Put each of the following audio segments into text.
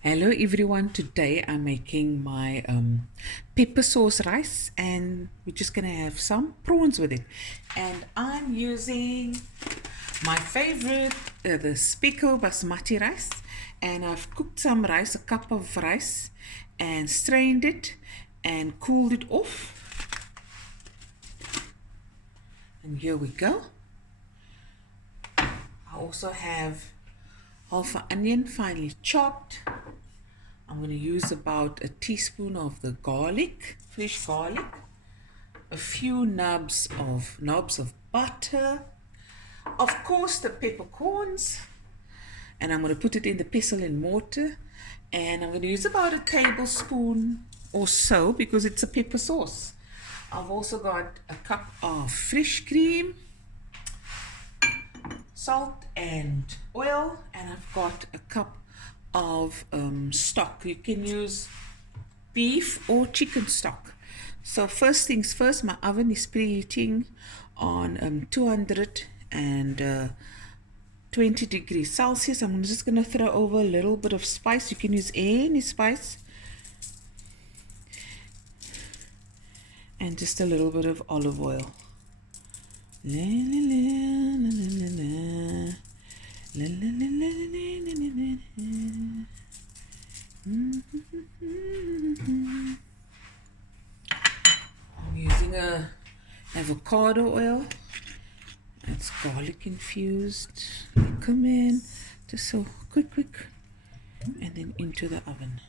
Hello everyone, today I'm making my pepper sauce rice and we're just gonna have some prawns with it. And I'm using my favorite, the speckle basmati rice, and I've cooked some rice, a cup of rice, and strained it and cooled it off. And here we go. I also have half an onion finely chopped. I'm going to use about a teaspoon of the garlic, fresh garlic, a few knobs of butter, of course the peppercorns, and I'm going to put it in the pestle and mortar, and I'm going to use about a tablespoon or so because it's a pepper sauce. I've also got a cup of fresh cream, salt and oil, and I've got a cup of stock. You can use beef or chicken stock. So first things first, my oven is preheating on 220 degrees Celsius. I'm just going to throw over a little bit of spice. You can use any spice, and just a little bit of olive oil. La, la, la, la, la, la. La, la, la, la, la, la, la, la. I'm using a avocado oil. It's garlic infused. Come in, just so quick, and then into the oven.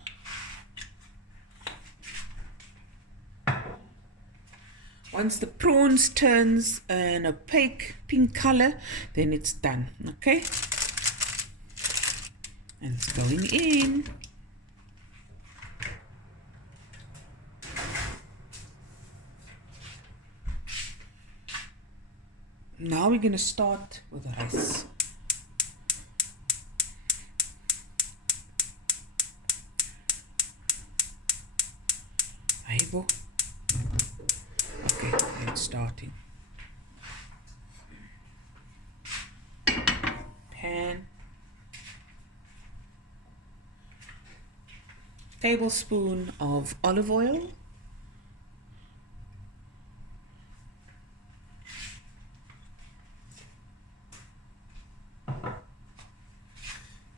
Once the prawns turns an opaque pink color, then it's done. Okay, and it's going in. Now we're going to start with the rice. Aibo. Okay, it's starting. Pan. Tablespoon of olive oil.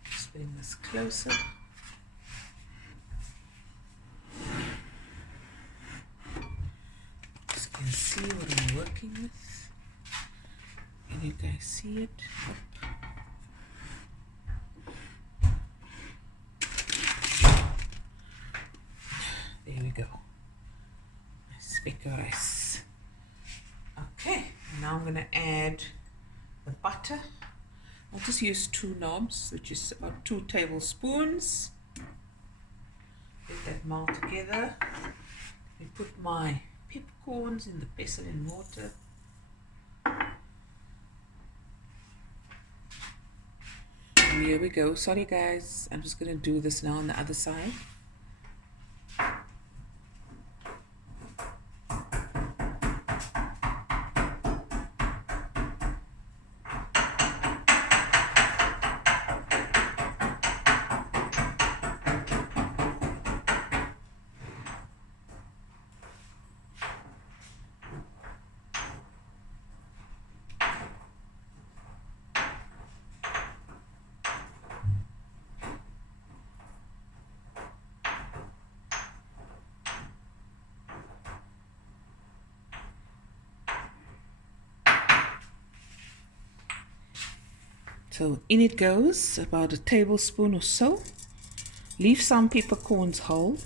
Just bring this closer. Just can see what I'm working with. Can you guys see it? There we go. Speckle rice. Okay, now I'm going to add the butter. I'll just use 2 knobs, which is about 2 tablespoons. Let that melt together. I put my peppercorns in the pestle and mortar. And here we go. Sorry guys, I'm just going to do this now on the other side. So in it goes, about a tablespoon or so. Leave some peppercorns whole.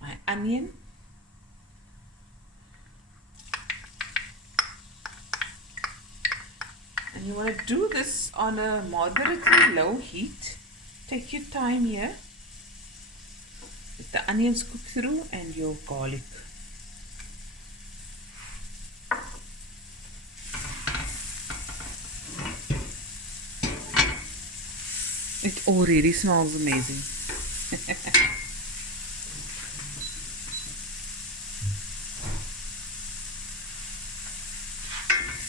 My onion. And you want to do this on a moderately low heat. Take your time here. Let the onions cook through and your garlic. It already smells amazing.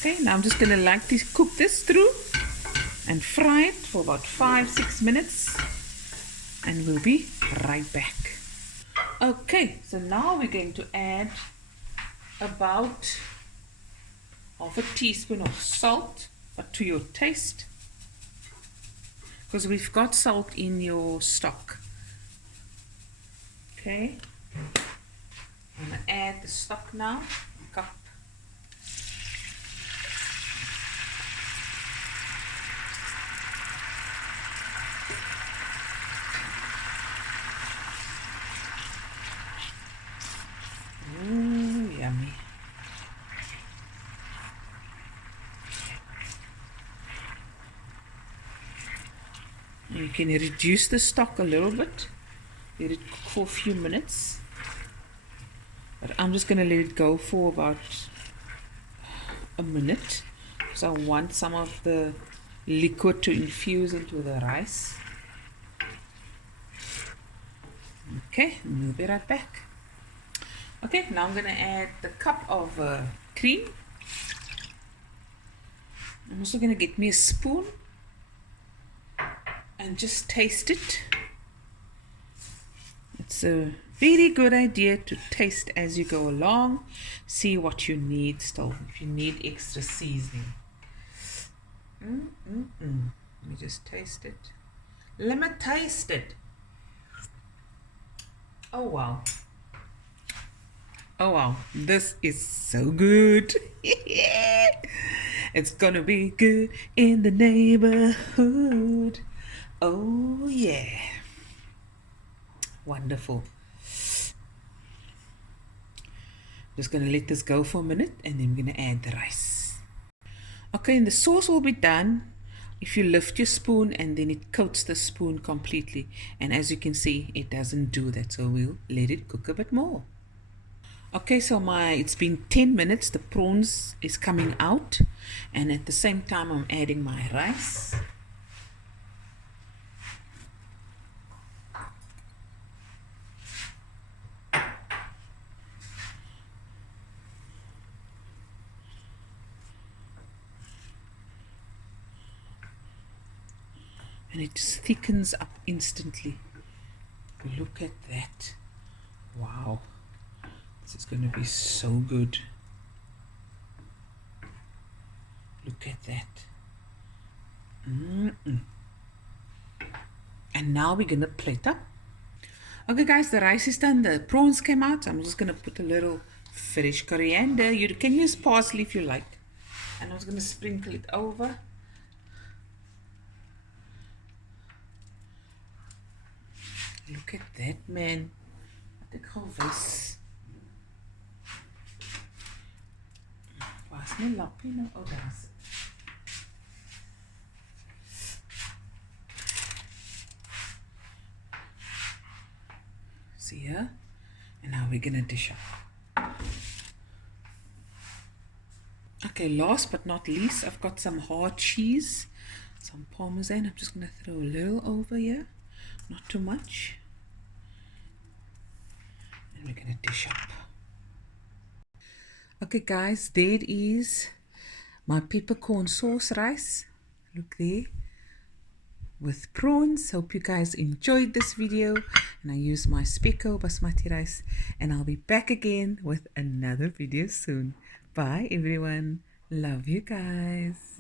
Okay, now I'm just going to lightly cook this through and fry it for about 5-6 minutes, and we'll be right back. Okay, so now we're going to add about half a teaspoon of salt, but to your taste, because we've got salt in your stock. Okay, I'm going to add the stock now, a cup. Ooh, yummy. You can reduce the stock a little bit, let it cook for a few minutes, but I'm just going to let it go for about a minute because I want some of the liquid to infuse into the rice. Okay, we'll be right back. Okay, now I'm going to add the cup of cream. I'm also going to get me a spoon and just taste it. It's a very good idea to taste as you go along. See what you need still, if you need extra seasoning. Let me just taste it. Let me taste it. Oh wow. Oh wow, this is so good. It's gonna be good in the neighborhood. Oh yeah. Wonderful. Just gonna let this go for a minute and then we're gonna add the rice. Okay, and the sauce will be done if you lift your spoon and then it coats the spoon completely. And as you can see, it doesn't do that, so we'll let it cook a bit more. Okay, so it's been 10 minutes, the prawns is coming out, and at the same time I'm adding my rice. And it just thickens up instantly. Look at that. Wow. This is going to be so good. Look at that. And now we're going to plate up. Okay guys, the rice is done. The prawns came out. I'm just going to put a little fresh coriander. You can use parsley if you like. And I'm just going to sprinkle it over. Look at that, man. Wat ek gaan wys. Waar's my lappie nou? Oh, daar's it. See here? And now we're gonna dish up. Okay, last but not least, I've got some hard cheese, some parmesan. I'm just gonna throw a little over here. Not too much. And we're going to dish up. Okay guys, there it is. My peppercorn sauce rice. Look there. With prawns. Hope you guys enjoyed this video. And I use my Spekko basmati rice. And I'll be back again with another video soon. Bye everyone. Love you guys.